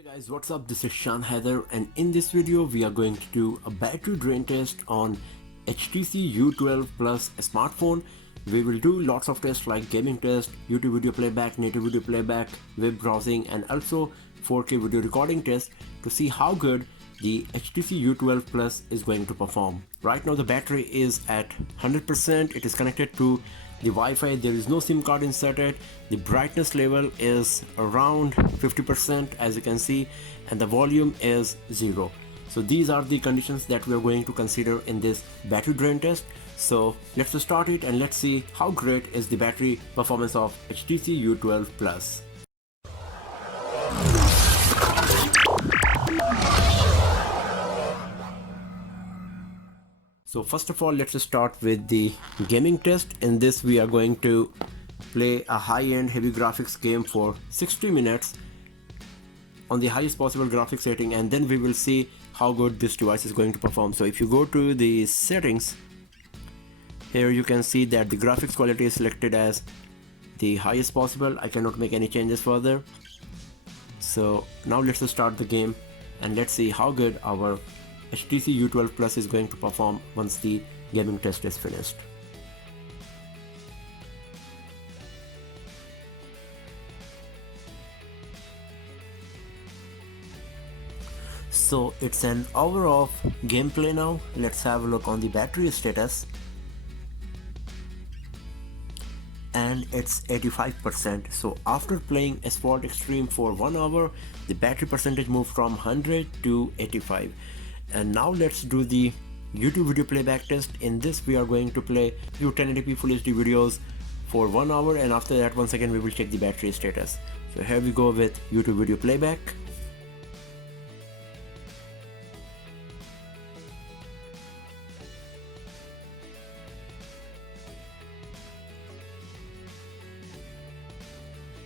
Hey guys, what's up? This is Shan Heather, and in this video we are going to do a battery drain test on HTC U12 Plus smartphone. We will do lots of tests like gaming test, YouTube video playback, native video playback, web browsing, and also 4K video recording test to see how good the HTC U12 Plus is going to perform. Right now the battery is at 100%. It is connected to the Wi-Fi. There is no SIM card inserted. The brightness level is around 50% as you can see, and the volume is 0. So these are the conditions that we are going to consider in this battery drain test. So let's start it and let's see how great is the battery performance of HTC U12 Plus. So first of all, let's start with the gaming test. In this we are going to play a high-end heavy graphics game for 60 minutes on the highest possible graphics setting, and then we will see how good this device is going to perform. So if you go to the settings, here you can see that the graphics quality is selected as the highest possible. I cannot make any changes further. So now let's start the game and let's see how good our HTC U12 Plus is going to perform once the gaming test is finished. So it's an hour of gameplay now. Let's have a look on the battery status, and it's 85%. So after playing Asphalt Extreme for 1 hour, the battery percentage moved from 100 to 85. And now let's do the YouTube video playback test. In this we are going to play 1080p Full HD videos for 1 hour, and after that once again we will check the battery status. So here we go with YouTube video playback.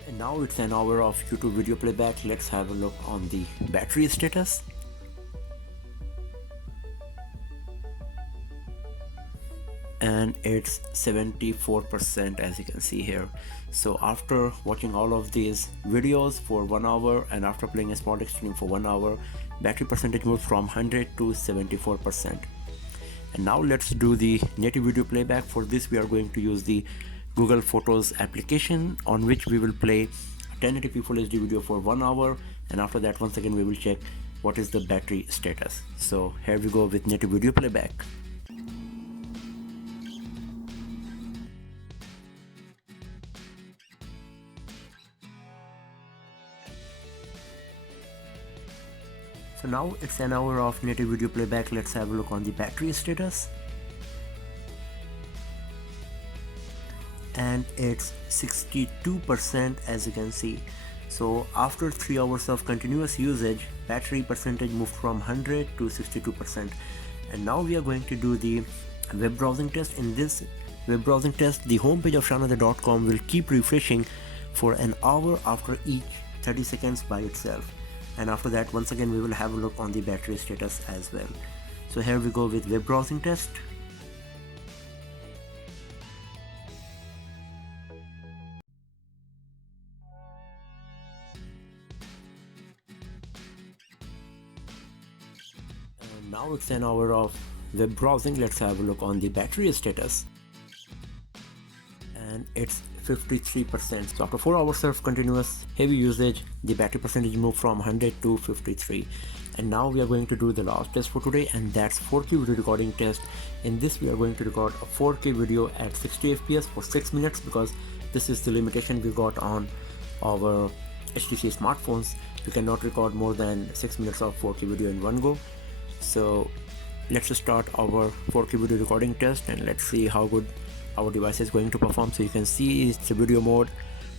And now it's an hour of YouTube video playback. Let's have a look on the battery status. And it's 74% as you can see here. So after watching all of these videos for 1 hour and after playing a small extreme for 1 hour, battery percentage moved from 100 to 74%. And now let's do the native video playback. For this we are going to use the Google Photos application, on which we will play 1080p Full HD video for 1 hour, and after that once again we will check what is the battery status. So here we go with native video playback. So now it's an hour of native video playback. Let's have a look on the battery status. And it's 62% as you can see. So after 3 hours of continuous usage, battery percentage moved from 100 to 62%. And now we are going to do the web browsing test. In this web browsing test, the homepage of shanheather.com will keep refreshing for an hour after each 30 seconds by itself. And after that once again we will have a look on the battery status as well. So here we go with web browsing test. And now it's an hour of web browsing. Let's have a look on the battery status, and it's 53%. So after 4 hours of continuous heavy usage, the battery percentage moved from 100 to 53. And now we are going to do the last test for today, and that's 4K video recording test. In this we are going to record a 4K video at 60 fps for 6 minutes, because this is the limitation we got on our HTC smartphones. You cannot record more than 6 minutes of 4K video in one go. So let's start our 4K video recording test and let's see how good our device is going to perform. So you can see it's the video mode,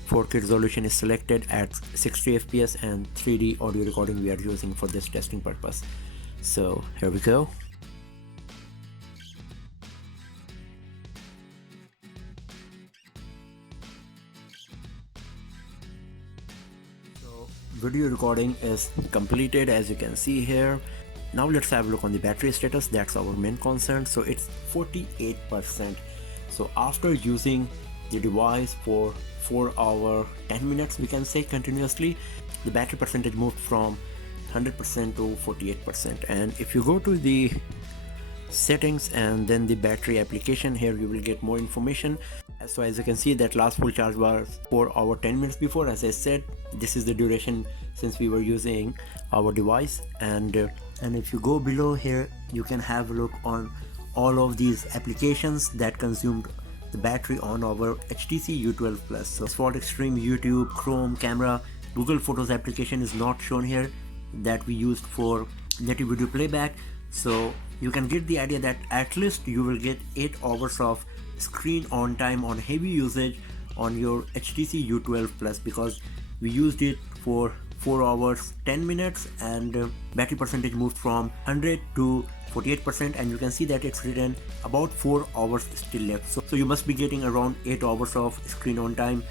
4K resolution is selected at 60 fps, and 3D audio recording we are using for this testing purpose. So here we go. So video recording is completed as you can see here. Now let's have a look on the battery status. That's our main concern. So it's 48%. So after using the device for 4 hours 10 minutes, we can say, continuously. The battery percentage moved from 100% to 48%. And if you go to the settings and then the battery application, here you will get more information. So as you can see, that last full charge was 4 hours 10 minutes before. As I said, this is the duration since we were using our device. And if you go below here, you can have a look on all of these applications that consumed the battery on our HTC U12 Plus. So Sport Extreme, YouTube, Chrome, camera, Google Photos application is not shown here, that we used for native video playback. So you can get the idea that at least you will get 8 hours of screen on time on heavy usage on your HTC U12 Plus, because we used it for 4 hours 10 minutes and battery percentage moved from 100 to 48%, and you can see that it's written about 4 hours still left. So you must be getting around 8 hours of screen on time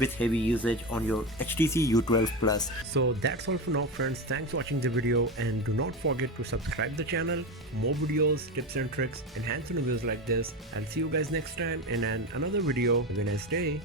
with heavy usage on your HTC U12 Plus. So that's all for now, friends. Thanks for watching the video, and do not forget to subscribe the channel for more videos, tips and tricks, and hands-on reviews like this. I'll see you guys next time in another video. Have a nice day.